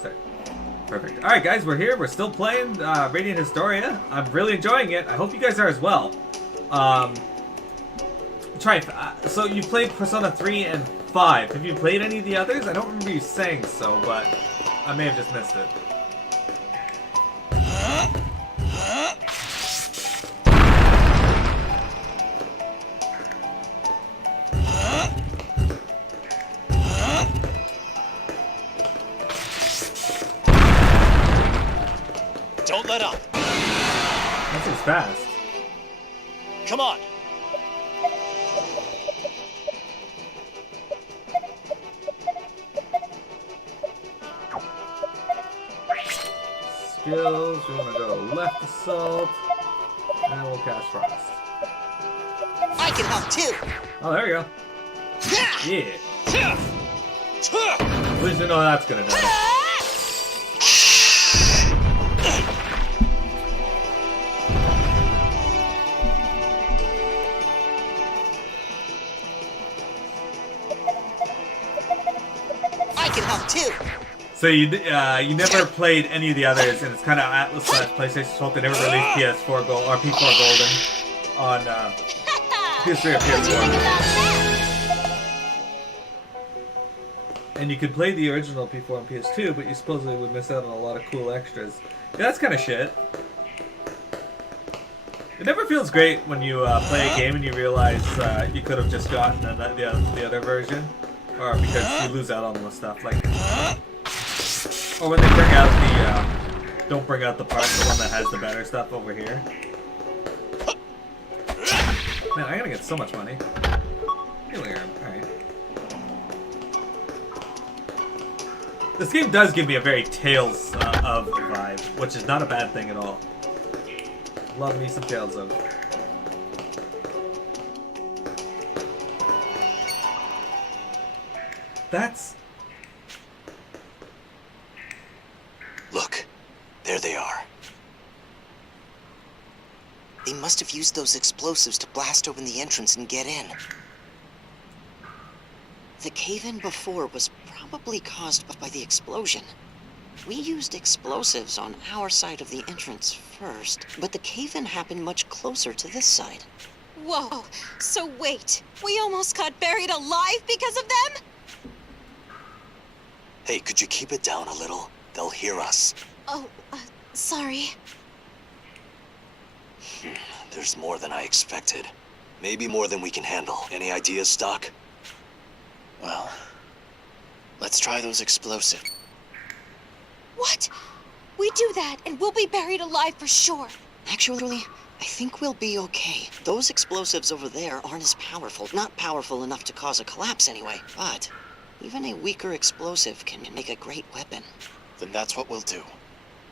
Start. Perfect. Alright guys, we're here. We're still playing Radiant Historia. I'm really enjoying it. I hope you guys are as well. So you played Persona 3 and 5. Have you played any of the others? I don't remember you saying so, but I may have just missed it. Don't let up. That seems fast. Come on. Skills, we want to go left assault, and we'll cast Frost. I can help too. Oh, there we go. Yeah. At least we know that's gonna die. I can help too. So you never played any of the others, and it's kind of Atlas / PlayStation Fault. They never released PS4 Gold or P4 Golden on PS3 or PS4. And you could play the original P4 and PS2, but you supposedly would miss out on a lot of cool extras. Yeah, that's kind of shit. It never feels great when you play a game and you realize you could have just gotten the other version, or because you lose out on the stuff like. Or when they bring out the, don't bring out the part, the one that has the better stuff over here. Man, I'm gonna get so much money. Healing herb, alright. This game does give me a very Tales of vibe, which is not a bad thing at all. Love me some Tales of. That's... Look, there they are. They must have used those explosives to blast open the entrance and get in. The cave-in before was probably caused by the explosion. We used explosives on our side of the entrance first, but the cave-in happened much closer to this side. Whoa, so wait, we almost got buried alive because of them? Hey, could you keep it down a little? They'll hear us. Oh, sorry. There's more than I expected. Maybe more than we can handle. Any ideas, Stock? Well, let's try those explosives. What? We do that, and we'll be buried alive for sure. Actually, I think we'll be okay. Those explosives over there aren't as powerful. Not powerful enough to cause a collapse anyway, but even a weaker explosive can make a great weapon. Then that's what we'll do.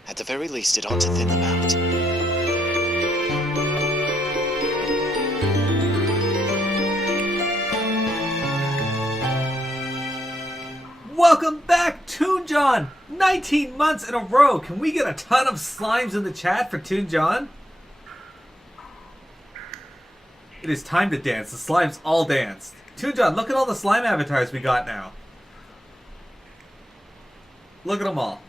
At the very least, it ought to thin them out. Welcome back, Toon John! 19 months in a row! Can we get a ton of slimes in the chat for Toon John? It is time to dance. The slimes all danced. Toon John, look at all the slime avatars we got now. Look at them all.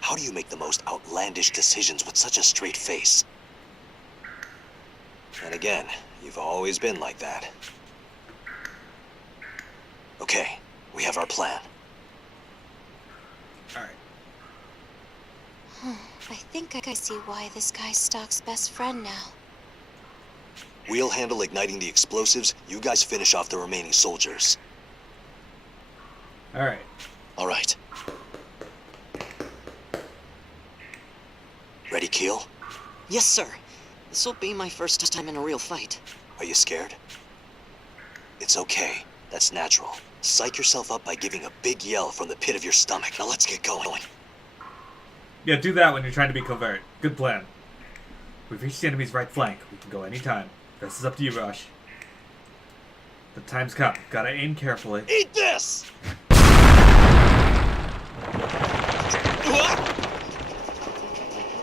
How do you make the most outlandish decisions with such a straight face? And again, you've always been like that. Okay, we have our plan. Alright. I think I see why this guy's Stock's best friend now. We'll handle igniting the explosives. You guys finish off the remaining soldiers. Alright. All right. Ready, Keel? Yes, sir. This'll be my first time in a real fight. Are you scared? It's okay. That's natural. Psych yourself up by giving a big yell from the pit of your stomach. Now let's get going. Yeah, do that when you're trying to be covert. Good plan. We've reached the enemy's right flank. We can go anytime. This is up to you, Rush. The time's come. Gotta aim carefully. Eat this!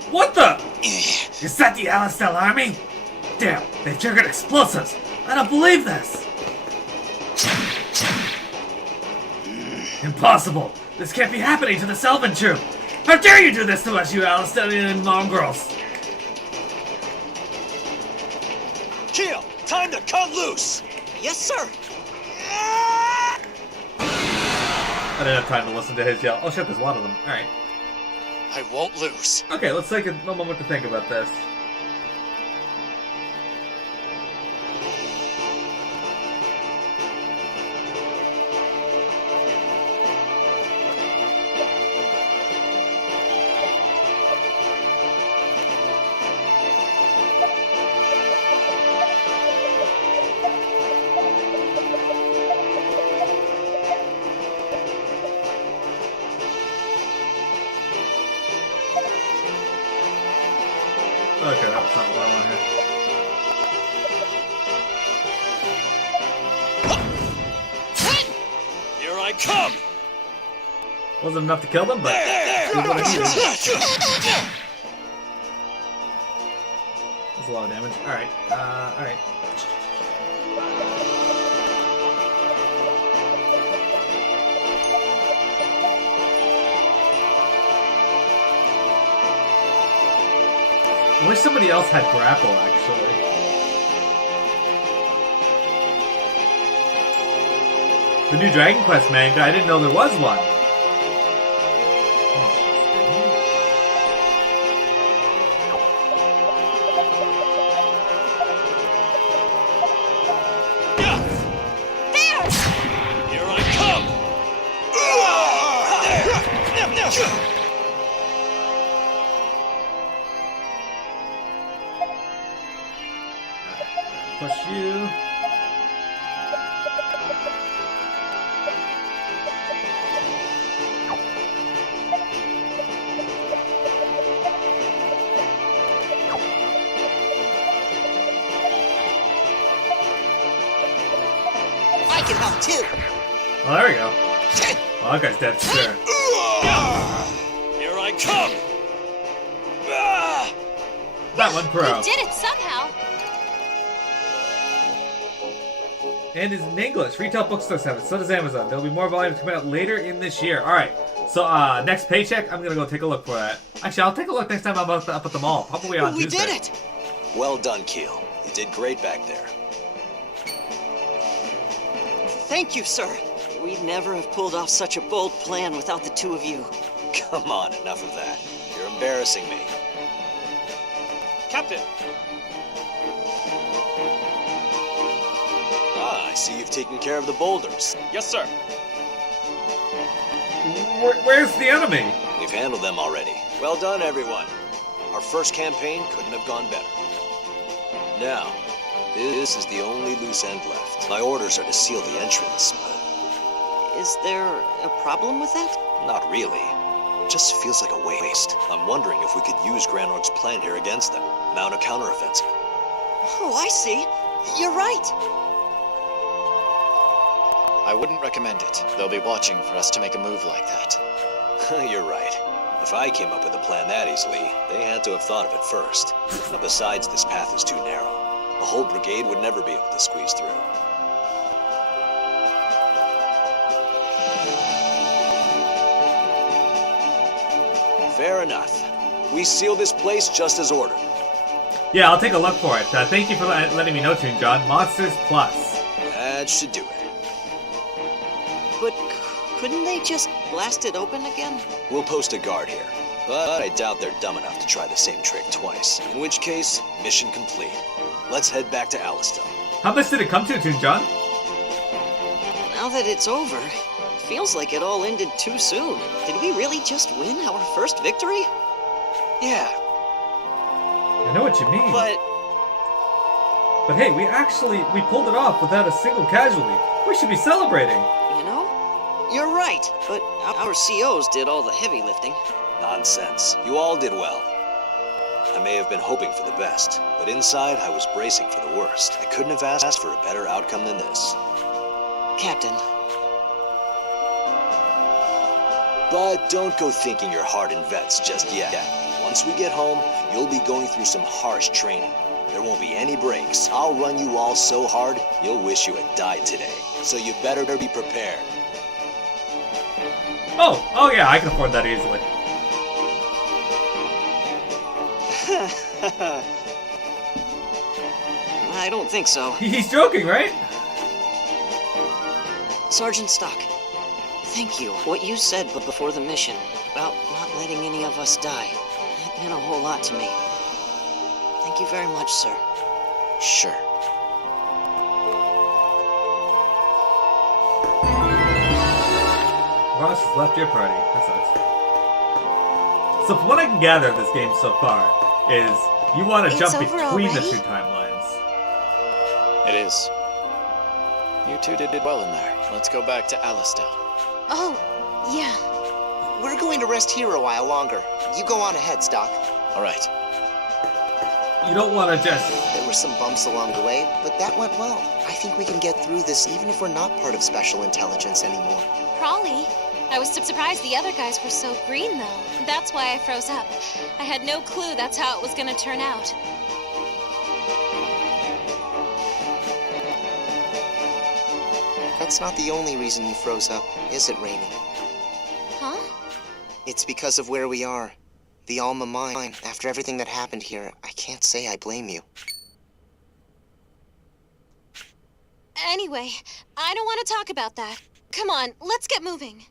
What the? Is that the Alistel army? Damn, they've triggered explosives. I don't believe this. Impossible! This can't be happening to the Selvin troop! How dare you do this to us, you Alistarian mongrels! Keel, time to cut loose! Yes, sir. I didn't have time to listen to his yell. Oh shit, there's a lot of them. Alright. I won't lose. Okay, let's take a moment to think about this. Okay, that's not what I want here. Here I come! Wasn't enough to kill them, but... There! That's a lot of damage. Alright, alright. I wish somebody else had grapple, actually. The new Dragon Quest manga, I didn't know there was one. There! Here I come! Push you. I can help too. Oh, there we go. Oh, that guy's dead, sure. Here I come! That one pro. We did it somehow. And is in English. Retail bookstores have it. So does Amazon. There'll be more volumes coming out later in this year. Alright. So, next paycheck, I'm gonna go take a look for that. Actually, I'll take a look next time I'm up at the mall. Probably on We Tuesday. did it. Well done, Keel. You did great back there. Thank you, sir. We'd never have pulled off such a bold plan without the two of you. Come on, enough of that. You're embarrassing me. Captain! Ah, I see you've taken care of the boulders. Yes, sir. Where's the enemy? We've handled them already. Well done, everyone. Our first campaign couldn't have gone better. Now, this is the only loose end left. My orders are to seal the entrance, but Is there a problem with that? not really. It just feels like a waste. I'm wondering if we could use Granorg's plan here against them. Mount a counteroffensive. Oh, I see. You're right. I wouldn't recommend it. They'll be watching for us to make a move like that. You're right. If I came up with a plan that easily, they had to have thought of it first. Besides, this path is too narrow. A whole brigade would never be able to squeeze through. Fair enough. We seal this place just as ordered. Yeah, I'll take a look for it. Thank you for letting me know, Toon John. Monsters Plus. That should do it. But couldn't they just blast it open again? We'll post a guard here, but I doubt they're dumb enough to try the same trick twice. In which case, mission complete. Let's head back to Alistel. How much did it come to, Toon John? Now that it's over, it feels like it all ended too soon. Did we really just win our first victory? Yeah, I know what you mean. But But hey, we pulled it off without a single casualty. We should be celebrating. you know, you're right. But our COs did all the heavy lifting. nonsense. You all did well. I may have been hoping for the best, but inside I was bracing for the worst. I couldn't have asked for a better outcome than this. Captain, But don't go thinking you're hardened vets just yet. Once we get home, you'll be going through some harsh training. There won't be any breaks. I'll run you all so hard, you'll wish you had died today. So you better be prepared. Oh yeah, I can afford that easily. I don't think so. He's joking, right? Sergeant Stock, thank you. What you said before the mission about not letting any of us die, it meant a whole lot to me. Thank you very much, sir. Sure. Ross has left your party. That sucks. So from what I can gather of this game so far is you want to jump over between the already? two timelines. It is. You two did well in there. Let's go back to Alistel. Oh, yeah. We're going to rest here a while longer. You go on ahead, Stock. All right. You don't want to just... There were some bumps along the way, but that went well. I think we can get through this even if we're not part of Special Intelligence anymore. Probably. I was surprised the other guys were so green, though. That's why I froze up. I had no clue that's how it was gonna turn out. That's not the only reason you froze up, is it, Rainey? Huh? It's because of where we are. The Alma Mine. After everything that happened here, I can't say I blame you. Anyway, I don't want to talk about that. Come on, let's get moving.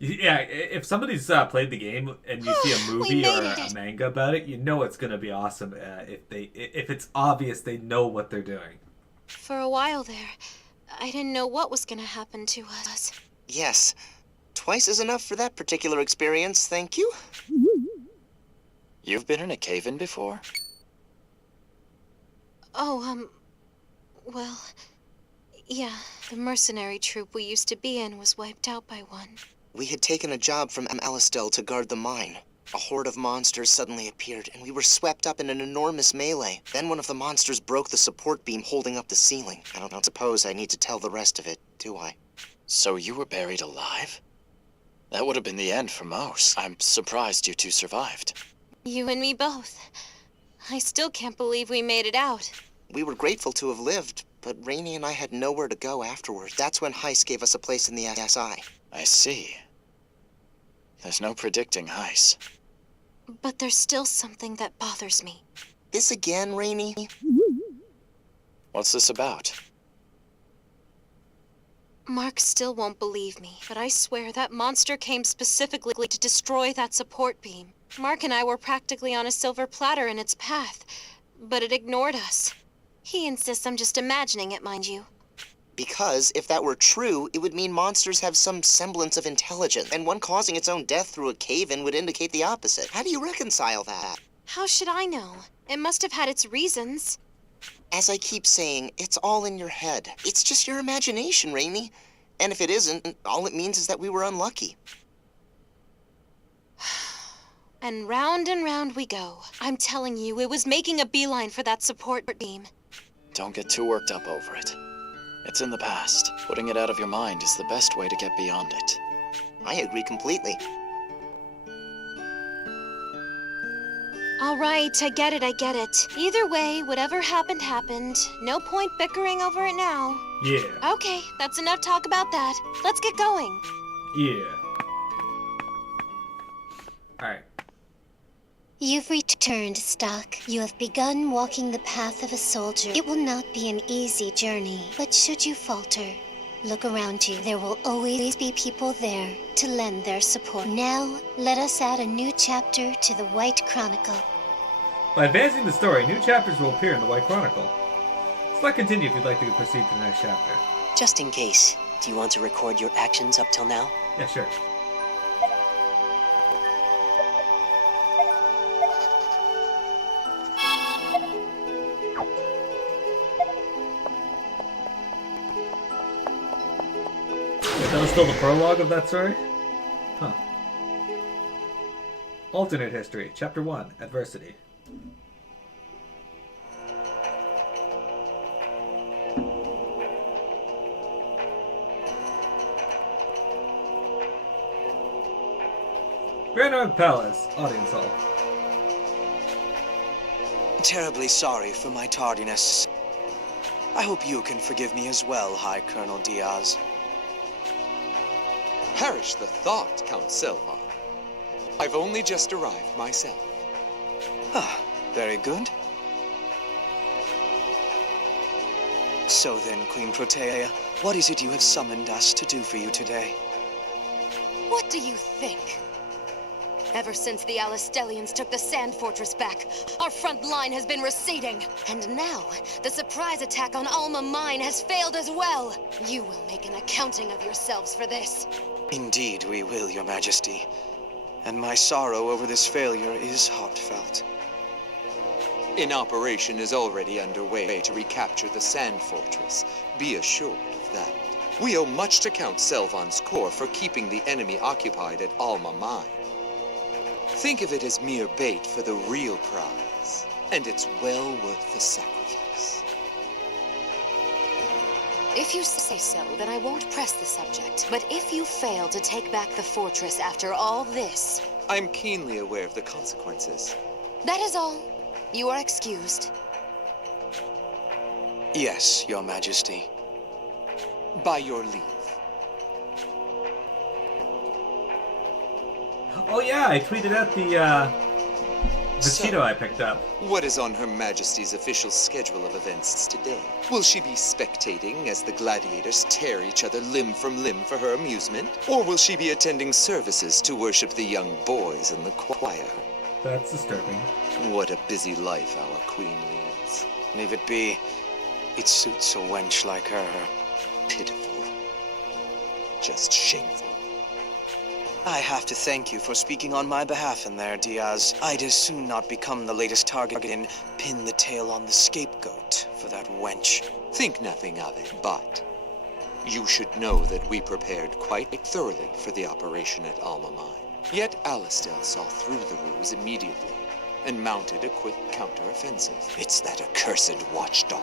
Yeah, if somebody's played the game and you see a movie or a manga about it, you know it's gonna be awesome. If it's obvious they know what they're doing. For a while there, I didn't know what was gonna happen to us. Yes. Twice is enough for that particular experience, thank you. You've been in a cave-in before? Oh, well, yeah, the mercenary troop we used to be in was wiped out by one. We had taken a job from Alistel to guard the mine. A horde of monsters suddenly appeared, and we were swept up in an enormous melee. Then one of the monsters broke the support beam holding up the ceiling. I don't suppose I need to tell the rest of it, do I? So you were buried alive? That would have been the end for most. I'm surprised you two survived. You and me both. I still can't believe we made it out. We were grateful to have lived, but Rainey and I had nowhere to go afterward. That's when Heiss gave us a place in the SI. I see. There's no predicting Heiss. But there's still something that bothers me. This again, Rainey? What's this about? Mark still won't believe me, but I swear that monster came specifically to destroy that support beam. Mark and I were practically on a silver platter in its path, but it ignored us. He insists I'm just imagining it, mind you. Because if that were true, it would mean monsters have some semblance of intelligence, and one causing its own death through a cave-in would indicate the opposite. How do you reconcile that? How should I know? It must have had its reasons. As I keep saying, it's all in your head. It's just your imagination, Rainey. And if it isn't, all it means is that we were unlucky. And round we go. I'm telling you, it was making a beeline for that support beam. Don't get too worked up over it. It's in the past. Putting it out of your mind is the best way to get beyond it. I agree completely. All right, I get it. Either way, whatever happened, happened. No point bickering over it now. Yeah. Okay, that's enough talk about that. Let's get going. Yeah. Alright. You've returned, Stock. You have begun walking the path of a soldier. It will not be an easy journey, but should you falter, look around you. There will always be people there to lend their support. Now, let us add a new chapter to the White Chronicle. By advancing the story, new chapters will appear in the White Chronicle. Select continue if you'd like to proceed to the next chapter. Just in case, do you want to record your actions up till now? Yeah, sure. That was still the prologue of that story? Huh. Alternate history, Chapter 1, Adversity. Grand Palace, Audience Hall. Terribly sorry for my tardiness. I hope you can forgive me as well, High Colonel Diaz. Perish the thought, Count Selvan. I've only just arrived myself. Ah, very good. So then, Queen Protea, what is it you have summoned us to do for you today? What do you think? Ever since the Alistellians took the Sand Fortress back, our front line has been receding. And now, the surprise attack on Alma Mine has failed as well. You will make an accounting of yourselves for this. Indeed we will, Your Majesty. And my sorrow over this failure is heartfelt. An operation is already underway to recapture the Sand Fortress. Be assured of that. We owe much to Count Selvan's corps for keeping the enemy occupied at Alma Mine. Think of it as mere bait for the real prize, and it's well worth the sacrifice. If you say so, then I won't press the subject. But if you fail to take back the fortress after all this... I'm keenly aware of the consequences. That is all. You are excused. Yes, Your Majesty. By your leave. Oh yeah, I tweeted out the Cheeto I picked up. What is on Her Majesty's official schedule of events today? Will she be spectating as the gladiators tear each other limb from limb for her amusement? Or will she be attending services to worship the young boys in the choir? That's disturbing. What a busy life our queen leads. Leave it be. It suits a wench like her. Pitiful. Just shameful. I have to thank you for speaking on my behalf in there, Diaz. I'd as soon not become the latest target and pin the tail on the scapegoat for that wench. Think nothing of it, but you should know that we prepared quite thoroughly for the operation at Alma Mine. Yet Alastel saw through the ruse immediately and mounted a quick counter-offensive. It's that accursed watchdog.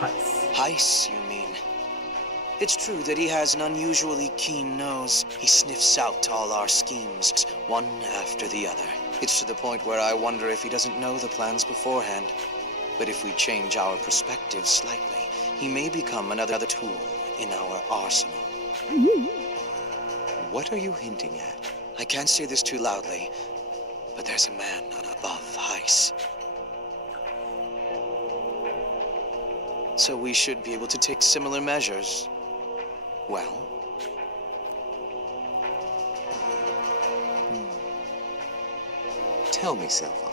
Heiss. Heiss, you mean? It's true that he has an unusually keen nose. He sniffs out all our schemes, one after the other. It's to the point where I wonder if he doesn't know the plans beforehand. But if we change our perspective slightly, he may become another tool in our arsenal. What are you hinting at? I can't say this too loudly, but there's a man above Heiss. So we should be able to take similar measures. Well? Tell me, Selvan,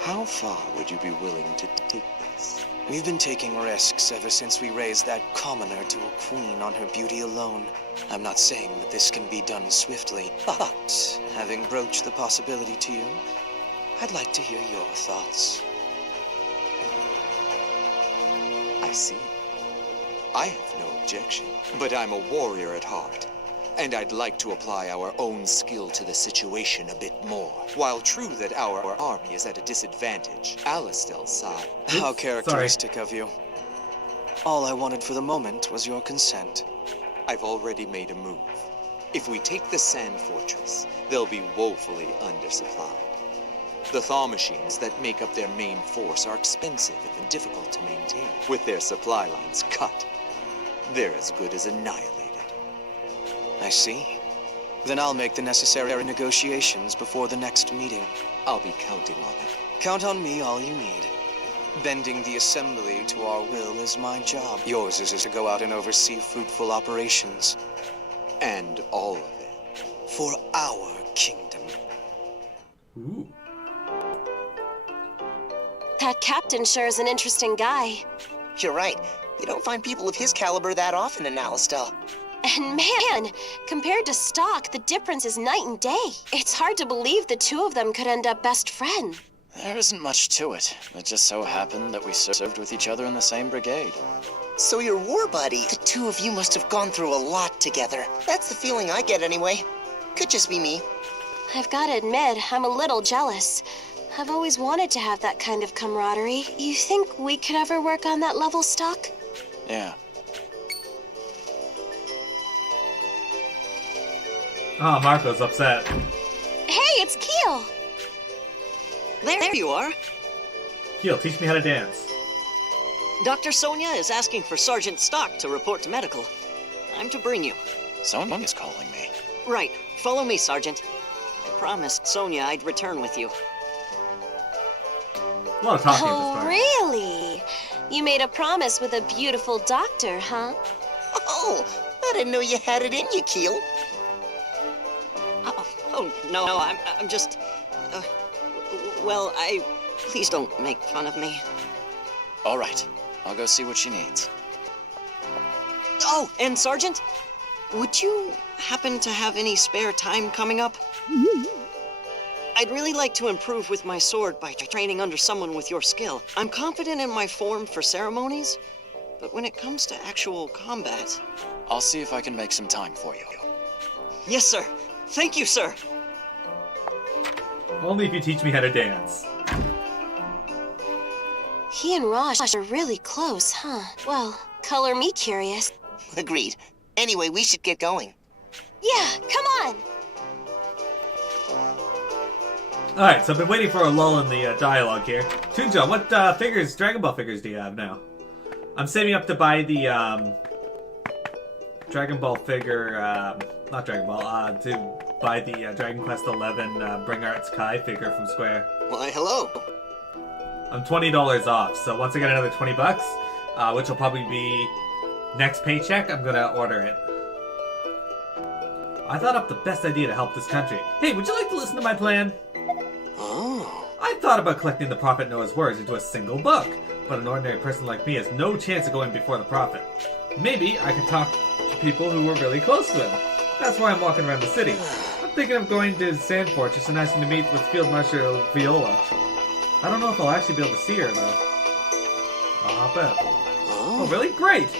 how far would you be willing to take this? We've been taking risks ever since we raised that commoner to a queen on her beauty alone. I'm not saying that this can be done swiftly, but having broached the possibility to you, I'd like to hear your thoughts. I see. I have no objection, but I'm a warrior at heart, and I'd like to apply our own skill to the situation a bit more. While true that our army is at a disadvantage, Alastel's side... How characteristic of you. All I wanted for the moment was your consent. I've already made a move. If we take the Sand Fortress, they'll be woefully undersupplied. The thaw machines that make up their main force are expensive and difficult to maintain. With their supply lines cut, they're as good as annihilated. I see. Then I'll make the necessary negotiations before the next meeting. I'll be counting on it. Count on me all you need. Bending the assembly to our will is my job. Yours is to go out and oversee fruitful operations. And all of it. For our kingdom. Ooh. That captain sure is an interesting guy. You're right. You don't find people of his caliber that often in Alistel. And man, compared to Stock, the difference is night and day. It's hard to believe the two of them could end up best friends. There isn't much to it. It just so happened that we served with each other in the same brigade. So you're war buddy. The two of you must have gone through a lot together. That's the feeling I get anyway. Could just be me. I've got to admit, I'm a little jealous. I've always wanted to have that kind of camaraderie. You think we could ever work on that level, Stock? Yeah. Oh, Marco's upset. Hey, it's Keel! There you are. Keel, teach me how to dance. Dr. Sonia is asking for Sergeant Stock to report to medical. I'm to bring you. Someone is calling me. Right. Follow me, Sergeant. I promised Sonia I'd return with you. A lot of talking at this Oh, part. really? You made a promise with a beautiful doctor, huh? Oh, I didn't know you had it in you, Keel. Oh, no, I'm just... well, please don't make fun of me. All right, I'll go see what she needs. Oh, and Sergeant, would you happen to have any spare time coming up? I'd really like to improve with my sword by training under someone with your skill. I'm confident in my form for ceremonies, but when it comes to actual combat... I'll see if I can make some time for you. Yes, sir. Thank you, sir. Only if you teach me how to dance. He and Raj are really close, huh? Well, color me curious. Agreed. Anyway, we should get going. Yeah, come on! Alright, so I've been waiting for a lull in the dialogue here. Toonja, what Dragon Ball figures do you have now? I'm saving up to buy the Dragon Ball figure, not Dragon Ball, to buy the Dragon Quest XI Bring Arts Kai figure from Square. Why, hello. I'm $20 off, so once I get another 20 bucks, which will probably be next paycheck, I'm gonna order it. I thought up the best idea to help this country. Hey, would you like to listen to my plan? Oh. I thought about collecting the Prophet Noah's words into a single book, but an ordinary person like me has no chance of going before the Prophet. Maybe I could talk to people who were really close to him. That's why I'm walking around the city. I'm thinking of going to his sand fortress and asking to meet with Field Marshal Viola. I don't know if I'll actually be able to see her, though. I'll bet. Oh, really? Great!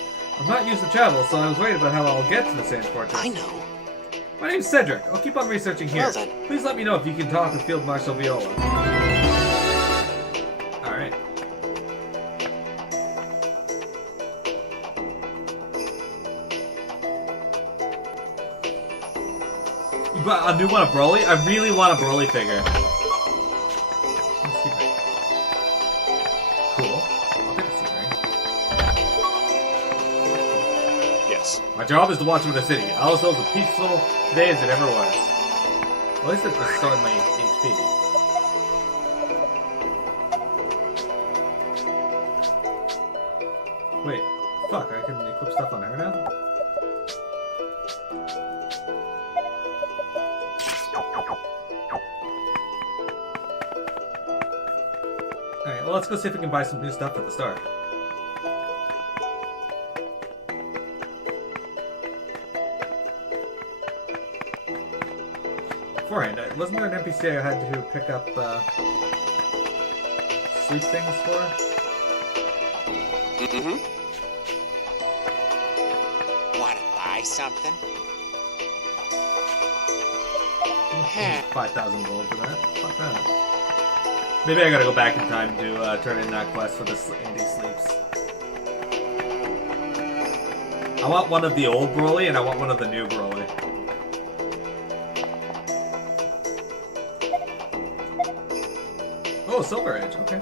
I'm not used to travel, so I was worried about how I'll get to the sand fortress. I know. My name's Cedric. I'll keep on researching here. Well then. Please let me know if you can talk with Field Marshal Viola. Alright. I do want a Broly? I really want a Broly figure. Cool. I'll take a secret. Yes. My job is to watch over the city. Alistair's as peaceful today as it ever was. Well, at least it's restored my HP. Wait, fuck, I can equip stuff on her now? Alright, well let's go see if we can buy some new stuff at the start. Beforehand, wasn't there an NPC I had to pick up sleep things for? Mm-hmm. Wanna buy something? 5,000 gold for that. Fuck that. Maybe I gotta go back in time to turn in that quest for the Andy Sleeps. I want one of the old Broly and I want one of the new Broly. Oh, Silver Edge, okay.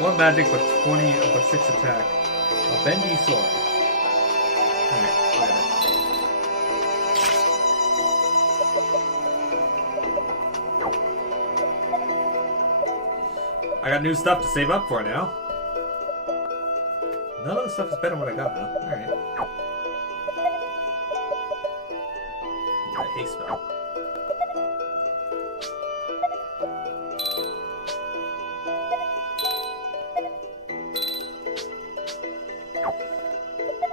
One magic but 6 attack. A bendy sword. Alright, look at it. I got new stuff to save up for now. None of the stuff is better than what I got, huh? Alright. Got a haste spell.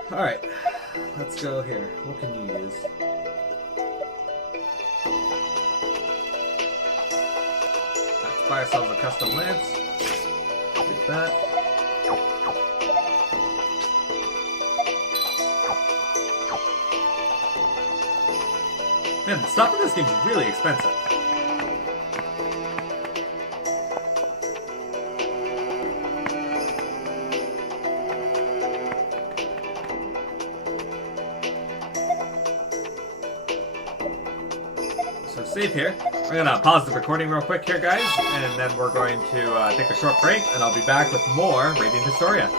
Alright, let's go here. What can you use? Let's buy ourselves a custom lance. Do that. Man, the stuff in this game is really expensive. So save here. We're gonna pause the recording real quick here, guys, and then we're going to take a short break, and I'll be back with more Raiding Historia.